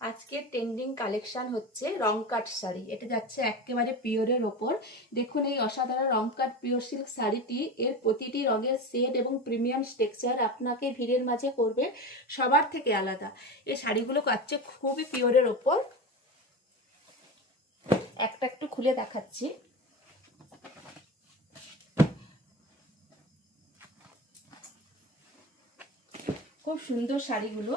আজকে trending collection হচ্ছে রং কাট শাড়ি। এটা যাচ্ছে একেবারে পিওরের ওপর। দেখুন এই অসাধারণ রং কাট পিওর সিল্ক শাড়িটি, এর প্রতিটি রঙের শেড এবং প্রিমিয়াম টেক্সচার আপনাকে ভিড়ের মাঝে করবে সবার থেকে আলাদা। এই শাড়িগুলো পাচ্ছে খুবই পিওরের ওপর। একটা একটু খুলে দেখাচ্ছি। খুব সুন্দর শাড়িগুলো,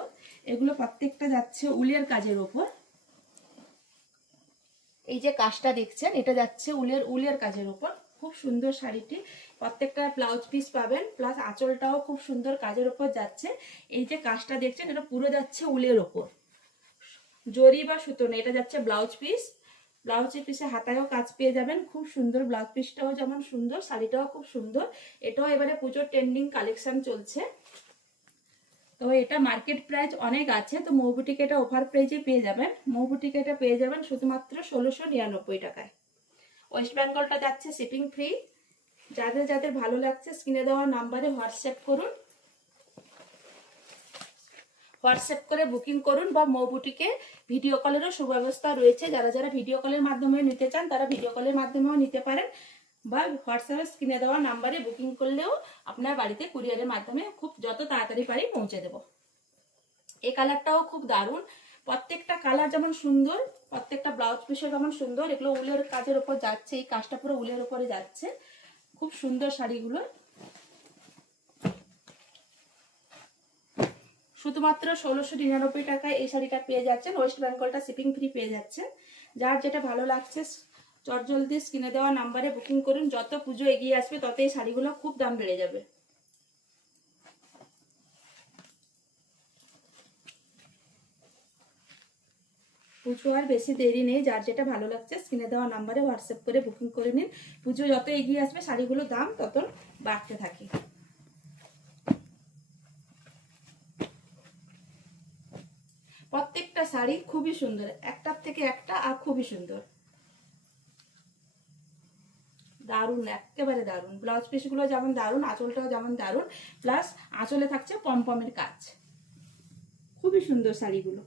এগুলো প্রত্যেকটা যাচ্ছে উলের কাজের ওপর। এই যে কাজটা দেখছেন এটা যাচ্ছে উলের কাজের উপর। খুব সুন্দর শাড়িটি, প্রত্যেকটা ব্লাউজ পিস পাবেন, প্লাস আঁচলটাও খুব সুন্দর কাজের উপর যাচ্ছে। এই যে কাজটা দেখছেন এটা পুরো যাচ্ছে উলের ওপর, জরি বা সুতো না, এটা যাচ্ছে ব্লাউজ পিস। ব্লাউজের পিসে হাতায়ও কাজ পেয়ে যাবেন, খুব সুন্দর। ব্লাউজ পিসটাও যেমন সুন্দর, শাড়িটাও খুব সুন্দর। এটাও এবারে পুজোর ট্রেন্ডিং কালেকশন চলছে। তো এটা মার্কেট প্রাইস অনেক আছে, তো মৌ বুটিকে এটা অফার প্রাইজে পেয়ে যাবেন। মৌ বুটিকে এটা পেয়ে যাবেন শুধুমাত্র 1699 টাকায়। ওয়েস্ট বেঙ্গলটা যাচ্ছে শিপিং ফ্রি। যাদের যাদের ভালো লাগছে স্ক্রিনে দেওয়া নাম্বারে হোয়াটসঅ্যাপ করুন, হোয়াটসঅ্যাপ করে বুকিং করুন, বা মৌ বুটিকে ভিডিও কলেরও সুব্যবস্থা রয়েছে। যারা যারা ভিডিও কলের মাধ্যমে নিতে চান তারা ভিডিও কলের মাধ্যমেও নিতে পারেন, বা হোয়াটসঅ্যাপে স্ক্রিনে দেওয়া নাম্বারে বুকিং করলেও আপনার বাড়িতে কুরিয়ারের মাধ্যমে খুব যত তাড়াতাড়ি পারি পৌঁছে দেবো। এই কালারটাও খুব দারুণ, প্রত্যেকটা কালার যেমন সুন্দর, প্রত্যেকটা ব্লাউজ পিসও যেমন সুন্দর। এগুলো উলের কাজের উপর যাচ্ছে, এই কাজটা পুরো উলের উপরে যাচ্ছে। খুব সুন্দর শাড়িগুলো, শুধুমাত্র 1699 টাকায় এই শাড়িটা পেয়ে যাচ্ছেন। ওয়েস্ট বেঙ্গলটা শিপিং ফ্রি পেয়ে যাচ্ছেন। যার যেটা ভালো লাগছে চটজলদি স্ক্রিনে দেওয়া নাম্বারে বুকিং করুন। যত পুজো এগিয়ে আসবে তত এই শাড়িগুলো খুব দাম বেড়ে যাবে। পুজো আর বেশি দেরি নেই, যার যেটা ভালো লাগছে স্ক্রিনে দেওয়া নাম্বারে হোয়াটসঅ্যাপ করে বুকিং করে নিন। পুজো যত এগিয়ে আসবে শাড়িগুলোর দাম তত বাড়তে থাকে। প্রত্যেকটা শাড়ি খুবই সুন্দর, একটার থেকে একটা আর খুবই সুন্দর, দারুণ, একেবারে দারুণ। ব্লাউজ পিসগুলো যেমন দারুণ, আঁচলটাও যেমন দারুণ, প্লাস আঁচলে থাকছে পমপমের কাজ। খুবই সুন্দর শাড়িগুলো।